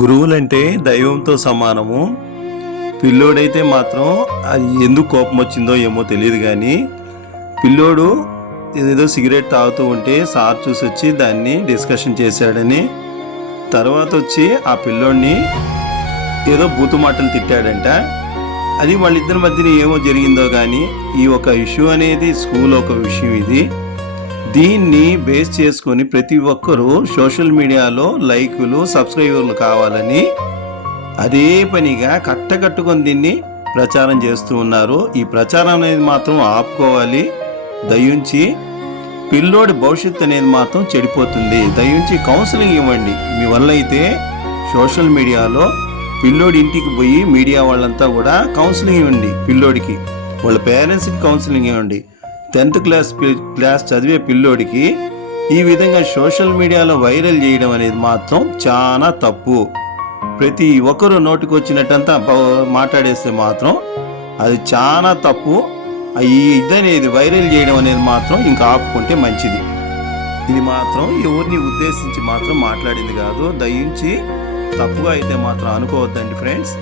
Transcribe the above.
గురువులంటే దైవంతో సమానము. పిల్లోడైతే మాత్రం అది ఎందుకు కోపం వచ్చిందో ఏమో తెలియదు, కానీ పిల్లోడు ఏదేదో సిగరెట్ తాగుతూ ఉంటే సార్ చూసి వచ్చి దాన్ని డిస్కషన్ చేశాడని, తర్వాత వచ్చి ఆ పిల్లోడిని ఏదో బూతు మాటలు తిట్టాడంట. అది వాళ్ళిద్దరి మధ్యన ఏమో జరిగిందో కానీ ఈ ఒక ఇష్యూ అనేది స్కూల్ ఒక విషయం. దీన్ని బేస్ చేసుకొని ప్రతి ఒక్కరూ సోషల్ మీడియాలో లైకులు సబ్స్క్రైబర్లు కావాలని అదే పనిగా కట్టకట్టుకొని దీన్ని ప్రచారం చేస్తూ ఉన్నారు. ఈ ప్రచారం అనేది మాత్రం ఆపుకోవాలి. దయించి పిల్లోడి భవిష్యత్తు అనేది మాత్రం చెడిపోతుంది. దయించి కౌన్సిలింగ్ ఇవ్వండి. మీ వల్ల అయితే సోషల్ మీడియాలో పిల్లోడి ఇంటికి పోయి మీడియా వాళ్ళంతా కూడా కౌన్సిలింగ్ ఇవ్వండి. పిల్లోడికి వాళ్ళ పేరెంట్స్కి కౌన్సిలింగ్ ఇవ్వండి. 10th క్లాస్ చదివే పిల్లోడికి ఈ విధంగా సోషల్ మీడియాలో వైరల్ చేయడం అనేది మాత్రం చాలా తప్పు. ప్రతి ఒక్కరూ నోటికి వచ్చినట్టంతా మాట్లాడేస్తే మాత్రం అది చాలా తప్పు. ఇదనేది వైరల్ చేయడం అనేది మాత్రం ఇంకా ఆపుకుంటే మంచిది. ఇది మాత్రం ఎవరిని ఉద్దేశించి మాత్రం మాట్లాడింది కాదు. దయించి తప్పుగా అయితే మాత్రం అనుకోవద్దండి ఫ్రెండ్స్.